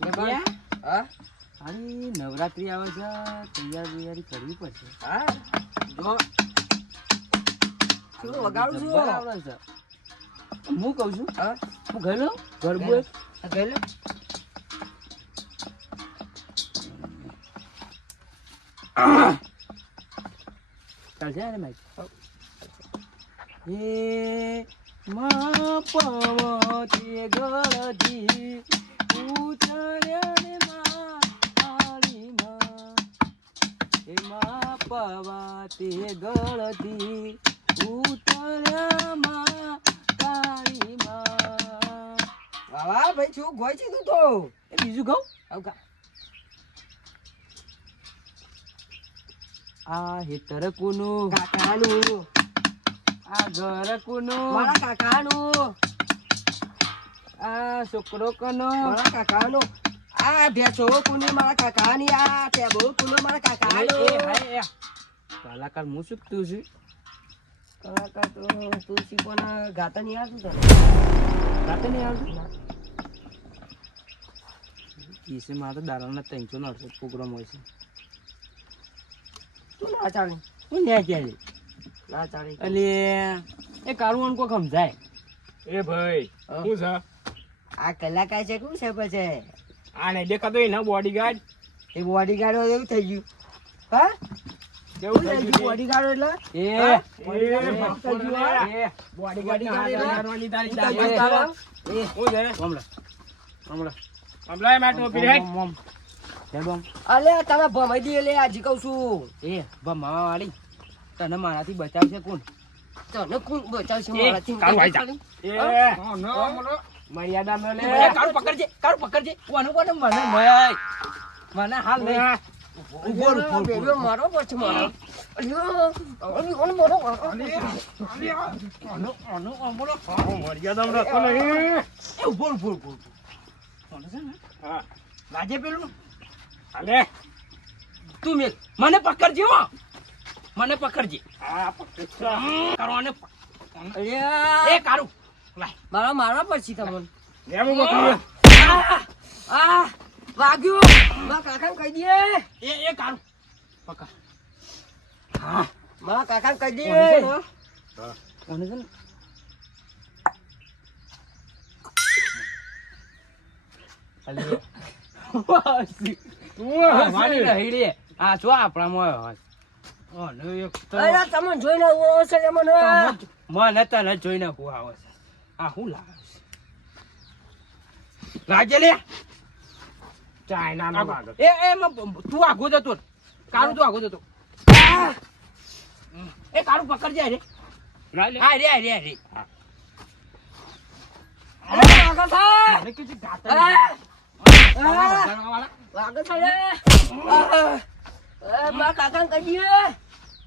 અરે નવરાત્રી આવે છે તૈયાર તૈયારી કરવી પડશે. હા? જો. શું વગાડું છું? આવડે છે. હું કહું છું? હા? હું ઘર લઉં ગરબો એક. ગઈ. ચાલશે માઈક એ માં પવતી ગળધી એમાં પવાતી ગળધી કાળીમાં. વાહ ભાઈ શું ગોય છે તું તો? એ બીજું કહું? આવકા આ હેતર કુનું. કાકાનું. આ ઘર કુનું. મારા કાકાનું. આ છોકરો કનો? મારા કાકાનું. આ ભેંસો કોને? મારા કાકાની આ ટેબો કોને? મારા કાકાનું એ, હાય, એ. કલાકાર હું તું છું? કલાકાર તો તું શીખવાના ગાતા નહીં આવતું તને? ગાતા નહીં આવતું? ઈસે માં તો દારૂના ત્રણસો ને અડસઠ પ્રોગ્રામ હોય છે. તું ના ચાલે. હું ન્યા ક્યાં ના ચાલે. એટલે એ કાળું અનકો સમજાય. એ ભાઈ હા. શું છે આ કલાકાર છે કોણ છે પછી? આને દેખાતો એના બોડીગાર્ડ એ બોડીગાર્ડ એવું થઈ ગયું. હા? કેવું શું થઈ ગયું બોડીગાર્ડ એટલે? એ બોડીગાર્ડ એટલે શું હા? શું શું હમણાં હમણાં મેં ટોપી. અલે તમે ભમાઈ દી લે આજે કહું છું. એ ભમાવા વાળી. તને મારાથી બચાવશે કોણ? તને કોણ બચાવશે? મારાથી? મર્યાદા મળે. લે કાળું પકડજે કાળું પકડજે. કોનું કોનું મને નહીં. મને હાલ નહીં. ઊભો. ઊભો રહો. મારો પછી મારો. ને મને પકડજે મને પકડજે. પ- અલ્યા. એ મારા મારવા પડશે તમને. વાગ્યું. મારા કાકા કહી દે એ હા. મારા કાકાને કહી દે કોને કોને છે રે. આ જો જોઈને મને. મને તને જોઈને હું આવે છે આ હું લાવે છે? રાજે લે. એ એ તું આગો જતો ર. કાળું તું આગો જતો! એ કાળું પકડજે રે. લાય લે. રે આ રે રે. મારા કાકાને કહી દે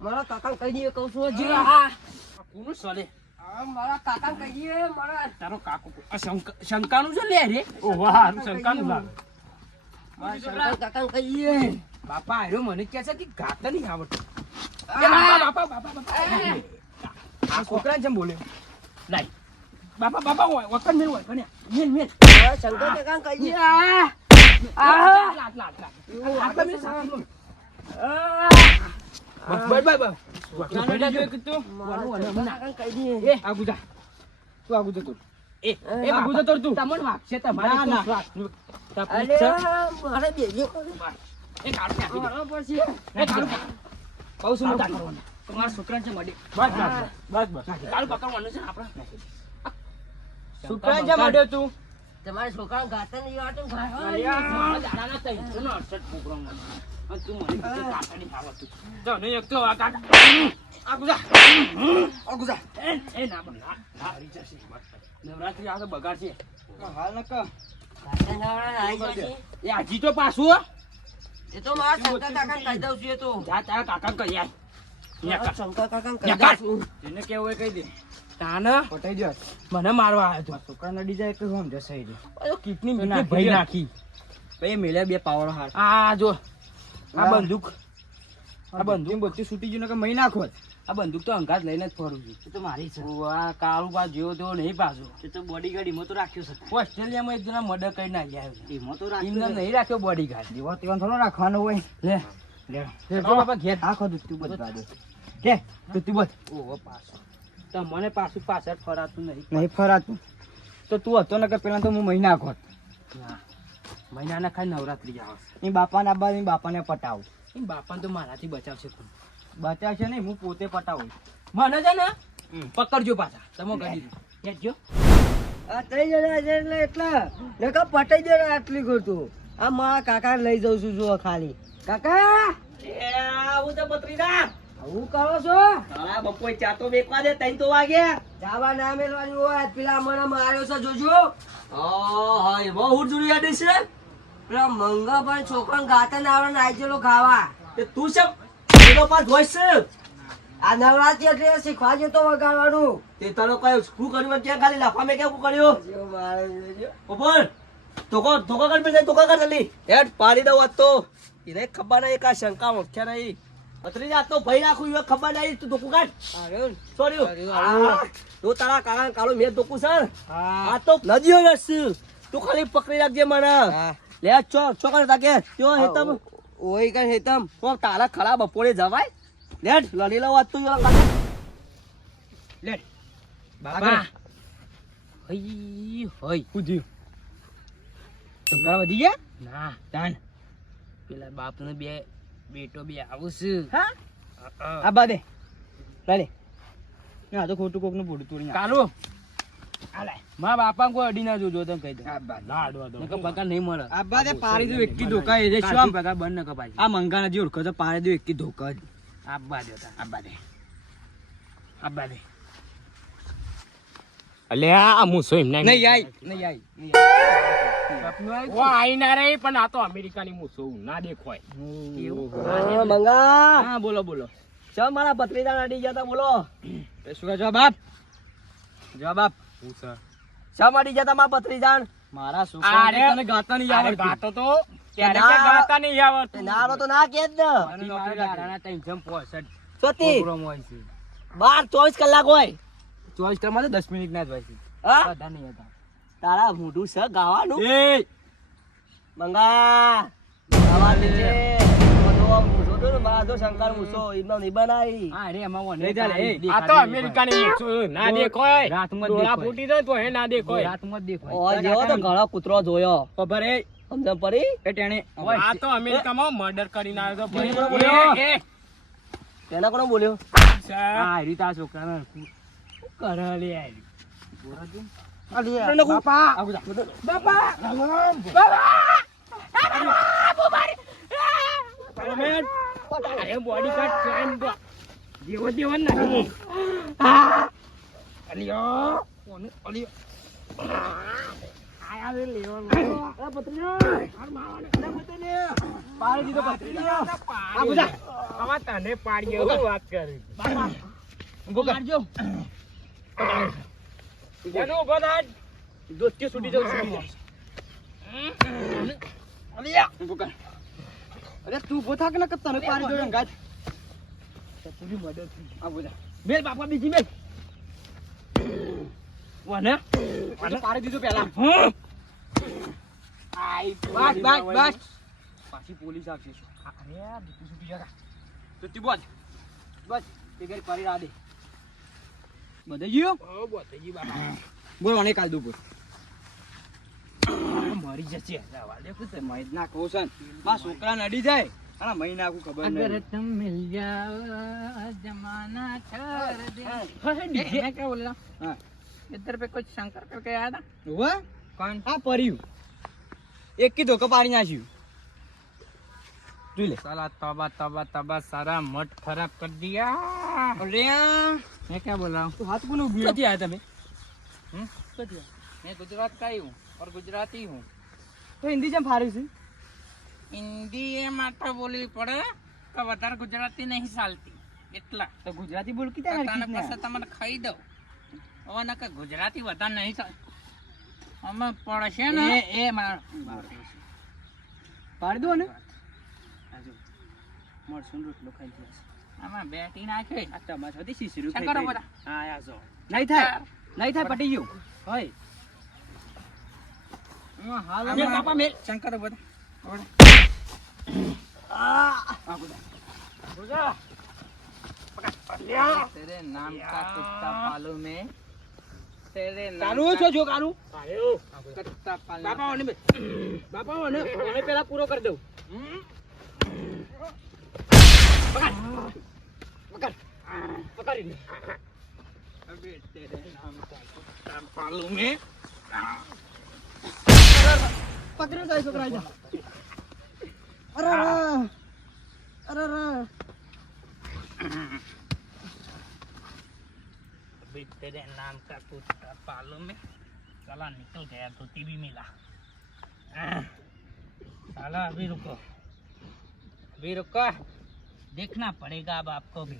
મારા કાકાને કહી કહું છું હજી. આ કોનું સલે આ તારો કાકો આ શંકા શંકાનું છે લે રે? ઓ વાહ શંકાનું લાગે. બાપા આર્યો મને કે છે કે ગાતા નહીં આવડતું આ! બાપા બાપા બાપા બાપા આ છોકરા જેમ બોલે. લાય. બાપા બાપા હોય વખત મેલ હોય કને મેલ મેલ. શંકર કાકાને કહી દે આ! બાપા આટલા આટલા આટલા આટલા મેલ સાથી બસ બસ. છોકરા છે. બસ. બસ બસ પકડવાનું કેમ તું? તમારા છોકરા ગાતા નહીં આવડતું મારા દાદાના ત્રણસો ને અડસઠ પ્રોગ્રામ તું મને ગાતા નહીં આવડતું. તો. નહીં એક તો આ કાકા. એ એ ના બન નવરાત્રી આવે તો બગાડશે હાલ નક. ગાતા ના આવડે, જશે. એ આજી તો પાછું. એ તો મારા શંકર કાકાને કહી દઉં છું એ તો. જા તારા કહી આય. કાકાને કહી યા દઉં છું. એને કેવું હોય કહી દે. તાને પટાઈ દે મને મારવા આવ્યો હતો છોકરા નડી જાય તો આમ જશે એ કિડની તો નાખી ભઈ નાખી ભાઈ મેલે બે પાવડો હાર આ જો આ બંદૂક. આ બંદૂક. બધી છૂટી ગયું ને કે મહી નાખો આ બંદૂક તો અંગાત લઈને જ ફરું છું. એ તો મારી છે. આ કાળું બા જેવો તેવો નહીં પાછો. એ તો બોડીગાર્ડ એમાં તો રાખ્યો છે. ઓસ્ટ્રેલિયામાં એક જણા મર્ડર કરી નાખ્યા છે. એમાં તો રાખ્યો નહીં રાખ્યો બોડીગાર્ડ જેવો તેવો થોડો રાખવાનો હોય. લે. લે. બાપા ઘેર. આખો દૂધ તું બધું. કે દૂધ બધ. ઓ પાછો. તો મને પાછું પાછળ ફરાતું નહીં. નહીં ફરાતું. તો તું હતો ને કે પેલા તો હું મહિના ખોત ના. મહિનાના ખાલી નવરાત્રી જ આવે એ બાપાના બાદ એ બાપાને પટાવું. એ બાપાને તો મારાથી બચાવશે કોણ? બચાવશે નહીં હું પોતે પટાવું. મને છે ને પકડજો પાછા. તમે કરી આ ત્રણ જણા એટલે એટલા. નકર પટાઈ દે આટલી ખોટું આ મારા કાકા લઈ જાઉં છું જો ખાલી. કાકા! આવું તો આવું કરો છો? હા બપોર ચા તો બેકવા દે તઈ તો વાગ્યા જાવા ના મેલવાની હોય પેલા મને માર્યો છે જોજો. હા એવો હું જોડી છે? પેલા મંગા પણ છોકરા ગાતા નાવડા નાઈ ખાવા. તે તું છે? એનો આ નવરાત્રી એટલે શીખવા તો વગાડવાનું. તે તારો કઈ શું કર્યું ત્યાં ખાલી લાફા મેં કેવું કર્યું? ઉપર ધોકો ધોકો કર બે ધોકો કર હેડ પાડી દઉં આજ તો. એને ખબર નહીં કા શંકા મુખ્ય નહીં. બત્રીજા આ તો ભાઈ રાખું એ ખબર નહીં તું ધોકું કાઢ. સોરી આવ્યું. તારા કારણ કાળો મેં ધોકું સર. હા. આ તો નદીઓ રસ તું ખાલી પકડી રાખજે મને. લે ચો કરે તાકે. ચો હેતમ. ઓય કઈ હેતમ. ઓ તારા ખરા બપોરે જવાય? લેટ લડી લઉં તું લેટ બાબા હઈ હઈ. કુધ્યું ટંકાર વધી ગયા? ના. તાન. પેલા બાપને બે બેટો બે આવું છે. હા? આ બા દે ચાલે ના તો ખોટું કોકનું પૂડું તોડી. કાલુ. મા બાપા કોઈ અડી ના જોજો તમે કહી દો આ ના અડવા દો નકર પગાર નહીં મળે. આ બા દે પાડી દઉં એકી ધોકા એ જે શું બકા બંધ ન કપાય આ મંગાના જે ઓળખો તો પાડી દો એકી ધોકા જ આબા દે તા આ બા દે આબા દે અલે આ મૂસો એમ ના નહીં. આઈ નહીં આઈ નહીં ઓ આઈ ના રે પણ આ તો અમેરિકાની મૂસો ના દેખાય. હા, મંગા. હા બોલો બોલો. ચમ મારા ભત્રીજા અડી ગયા તા બોલો. એ શું જવાબ આપ. જવાબ આપ. ચમ અડી ગયા તા મારા ભત્રીજા મારા છોકરાને તને ગાતા નહીં આવડતું. ગાતો તો? ત્યારે ના. કે ગાતા નહીં આવડતું? ના તો ના કે જ ને. નોકરી બાર ચોવીસ કલાક હોય. ચોવીસમાં દસ મિનિટ ના જ હોય છે. બધા નહીં હતા. તારા મોઢું છે ગાવાનું? એ! મંગા! ગાવા. આ ઘણો કૂતરો જોયો. ખબર સમજણ પડી? એ ટેણે. આ તો અમેરિકામાં મર્ડર કરીને આવ્યો તો કોણ બોલ્યો? હા એ છોકરાને કરે લે આ બાપા જા. અરે બોડી દો જેવો તેવો નહીં અલિયો કોને અલિયો આયા રે લેવાનો અરે પત્રીઓ હાર મારવાને અરે પત્રીઓ પાડી દીધો ભત્રીજા. આ બધા આવા તને પાડીએ હું વાત કરી ઊભો કર. એનો ઊભો થાજ દોસ્તી છૂટી. અરે તું ઊભો થાક ને કે તને પાડી એમ ગાજ. આ બોલા મેલ બાપા બીજી મેલ. વાને? વને? પાડી દીધો પહેલા. બસ બસ બસ. પાછી પોલીસ આવશે. અરે આ બીજું બીજા તો તી બોલ. બસ તે ઘરે પાડી રા દે. બધે ગયો ઓ બોતજી બાપા બોલ મને કાલ દઉં બોલ મરી જશે જવા દે તે મહિત ના કહું છે ને, મારા છોકરા નડી જાય અને મહિ નાખું ખબર અગર નહીં तुम मिल जाओ जमाना छोड़ दे मैं क्या बोल रहा હા इधर पे कुछ शंकर करके आया था હોવે? આ પડ્યું એક કી ધોકો પાડી નાખ્યું જોઈ લે સાલા તબા તબા તબા સારા મઠ ખરાબ કરી દિયા અરે મેં ક્યાં બોલાવ તું હાથ કોનો ગયો ક્યાંથી આયા તમે હમ ક્યાંથી મેં ગુજરાત કા હું ઓર ગુજરાતી હું તો હિન્દી જેમ ફારી છે હિન્દી એ માટે બોલવી પડે કે વધારે ગુજરાતી નહીં ચાલતી એટલા તો ગુજરાતી બોલ કી તારે તને પાસે તમને ખાઈ દઉં હવે ના કે ગુજરાતી વધારે નહીં ચાલતી અમે પડશે ને એ એ માર પાડી દો ને આજુ મળશું ને રોટલો ખાઈ જશે આમાં બેટી નાખે આ તમારાથી શીશીરું શંકર ખાઈ બધા. ખાઈ. હા, આયા છો. નહીં થાય નહીં થાય પટી ગયું હોય. મેલ બાપા મેલ શંકર બધા. તેરે નામ કા કુત્તા પાલુ में तेरे नाम કાલુ का છો જો કાલુ कुत्ता पालू બાપા ઓને બે. બાપા ઓને ઓને પેલા પૂરો કરી દઉં makan. Makan. Makan ini tanpa lumi pakirin saya suka aja arara. Arara lebih tidak nampak aku tak palu meh salah nikel gaya tu TV mila ah. salah biru ko biru ko देखना पड़ेगा अब आपको भी।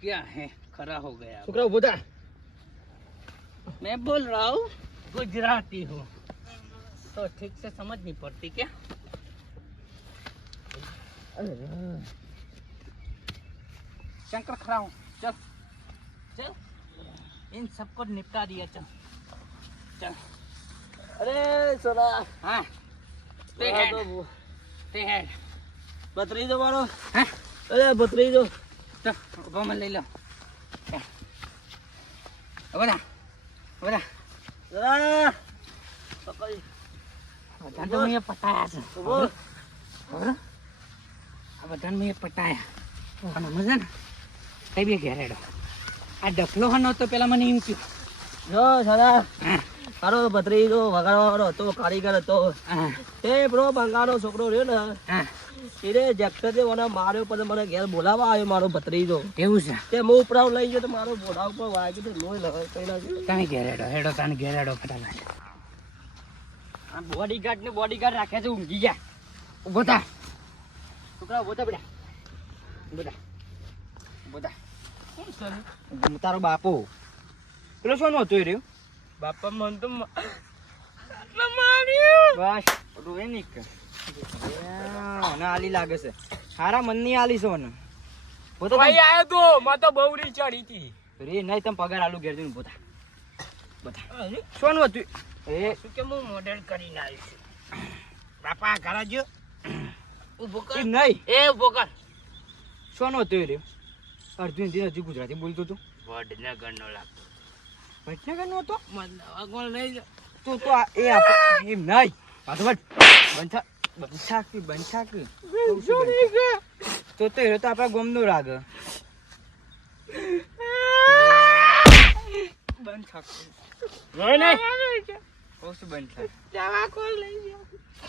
क्या है? खड़ा हो गया बुधा मैं बोल रहा हूँ गुजराती हूँ। तो ठीक से समझ नहीं पड़ती क्या? शंकर खड़ा हूँ। चल चल। इन सबको निपटा दिया चल। चल। अरे सोना। हाँ। ते हेड ते हेड stay દો મારો હે? અરે ભત્રીજો. તો ઊભા મને લઈ લો. બધા બધા જરા પકડી બધાને મેં પટાયા છે. ઊભો. હવે આ બધાને મેં પટાયા. પણ મજા ને કઈ બી ઘેરેડો આ ડફલો હનો તો પેલા મને એમ કહ્યું જો હા, મારો ભત્રીજો વગાડવા વાળો હતો કારીગર હતો. એ પેલો બંગાળનો છોકરો રહ્યો ને એને જેક્ટરથી મને માર્યો પછી મને ઘેર બોલાવવા આવ્યો મારો ભત્રીજો. એવું છે? તે હું ઉપરાવ લઈ ગયો તો મારો બોડા ઉપર વાગ્યો તો લોહી લગાય પહેલા નાખ્યું. તમે ઘેરેડો હેડો તને ફટાફટ. આ બોડીગાર્ડ ને બોડીગાર્ડ રાખે છે ઊંઘી ગયા. ઊભો થા. છોકરા ઊભો થા બેટા. ઊભો થા. ઊભો થા. હું તારો બાપો. પેલો શું હતું રહ્યો? બાપા મન તો બસ રોએ નહીં મને આલી લાગે છે. હારા મનની આલી છે મને. પોતો ભાઈ આયો તો માં તો બહુડી ચડી હતી. રે નહીં તમે પગાર આલુ ઘેર જઈને બધા બધા. શું હતું? એ શું કે હું મોડેલ કરીને આવ્યો છું? બાપા ઘરે જો ઊભો કર. એ નહીં? એ ઊભો કર. શું હતું રે અર્જુન દિન હજી ગુજરાતી બોલતું હતું. વડનગર નો લાગતો. વડનગરનો હતો? મને આગળ લઈ જા તું તો એ આપ એમ નહીં. પાછો વટ બંછા બંછાક બંછાકી તો તો એ તો આપણા ગોમનો રાગ. બંછાક રોય નહીં. કહું છું બંછાક દવા કોણ લઈ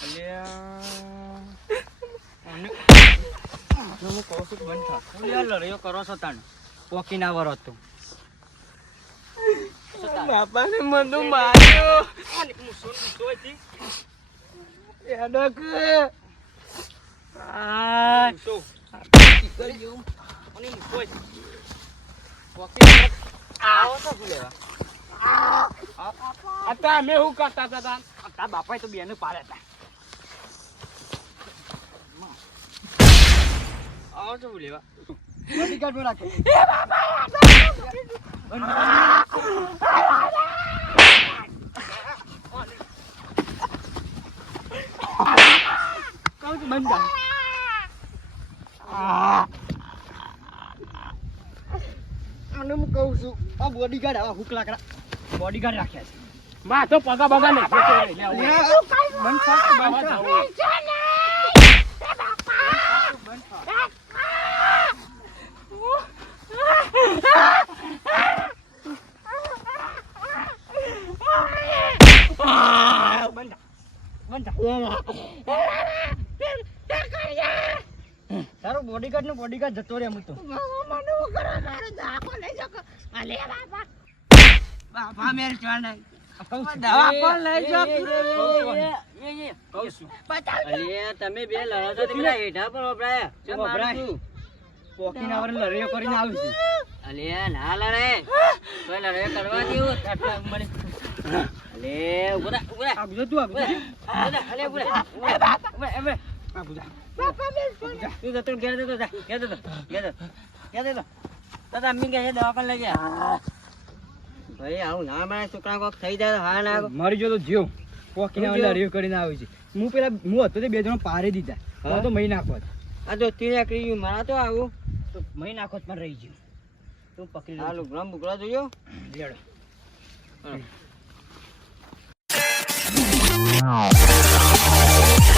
અલ્યા. હું કહું છું કે યાર લડ્યો કરો છો તાણ. પોકી ના વરો તું. બાપા ને મને માર્યો. એડક આ હતા અમે હું કરતા હતા તાન? બાપાએ તો બેને પાડે હતા આવો તો લેવા બોડીગાર્ડમાં રાખે કહું છું બંધ કર. હું કહું છું આ બોડીગાર્ડ આવા હુકલા કરા. બોડીગાર્ડ રાખ્યા છે. માં તો પગા બગા ને અલ્યા, બંધ થાક, બંધ થાક. તારો બોડીગાર્ડ નો બોડીગાર્ડ જતો રે હું તો. બાપા. મેર ચાલે દવા પણ લઈ છું. અલ્યા, તમે બે લડો તો તમે હેઠા પર વપરાયા. કેમ વપરાય? પોકી ના વરે લડ્યો કરીને આવી છે. અલે ના લડે. કોઈ લડ્યો કરવા દેવું આટલા મને અલે ઉગરા ઉગરા ઊભો થા. તું ઊભો અલે ઉગરા થા, ઊભો થા. તું જતો ઘેર જતો જા ઘેર જતો ઘેર જતો ઘેર જતો તાતા અમ્મી કહે છે દવાખાને લઈ ગયા ભાઈ આવું ના મારા છોકરા કોક થઈ જાય હા ના મારી જો તો જીવ? હું જીવ? કરીને આવી છે. હું પેલા હું હતો તે બે જણો પારે દીધા. હા? તો તો મહી નાખો આ તો તીને કરી ગયું મારા તો આવું. તો મહી નાખો પણ રહી ગયું. તું પકડી આ ગ્રામ બુકડા જોયો લેડો. હા.